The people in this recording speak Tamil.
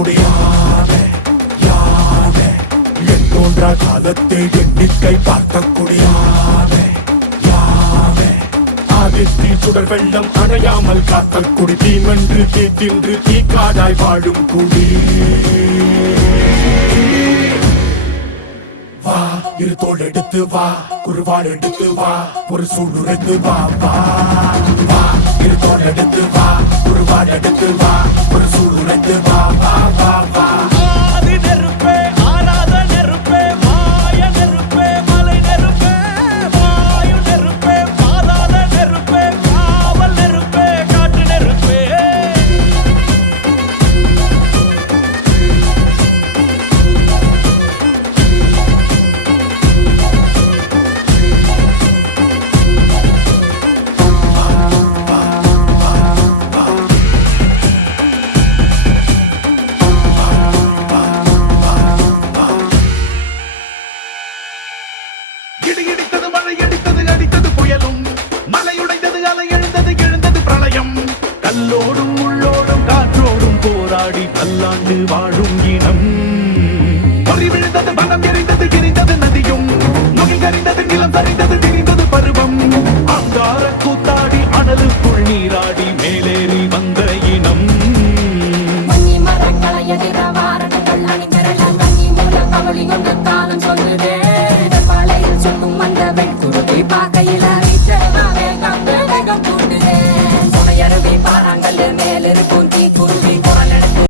பார்க்கக்கூடியாவே யாவே என் தோன்ற காலத்தை எண்ணிக்கை பார்க்கக்கூடியாவே யாவே ஆதித்தி சுடர் வெள்ளம் அணையாமல் காத்த குடி தீமென்று தீ தின்று தீக்காடாய் வாழும் குடி வா இரு தோள் எடுத்து வா குருவாள் எடுத்து வா ஒரு சூடுரைத்து வா வா வா இரு தோள் எடுத்து வா குருவாள் எடுத்து வா ஒரு சூடுரைத்து வா வா வா வா ஆதி நெருப்பே ஆராத நெருப்பே மாய நெருப்பே மலை நெருப்பே வாயு நெருப்பே பாதாள நெருப்பே காவல் நெருப்பே காற்று நெருப்பே இடித்தது மழை அடித்தது அடித்தது புயலும் மலையுடைந்தது அலை எழுந்தது எழுந்தது பிரளயம் கல்லோடும் உள்ளோடும் காற்றோடும் போராடி பல்லாண்டு வாழும் இனம் பொறி விழுந்தது மனம் எரிந்தது எரிந்தது நதியும் முகில் கரிந்தது நிலம் சரிந்தது திரிந்தது பருவம் அங்கார கூத்தாடி அனலுக்குள் நீராடி மேலேறி வந்த இனம் மரங்களை எதிர வாரங்கள் அணிந்திரள கண்ணி மூல கவளி கொண்டு காலம் சொல்லுதே பழையில் சுட்டும் அந்த வெண்குருதி பார்க்க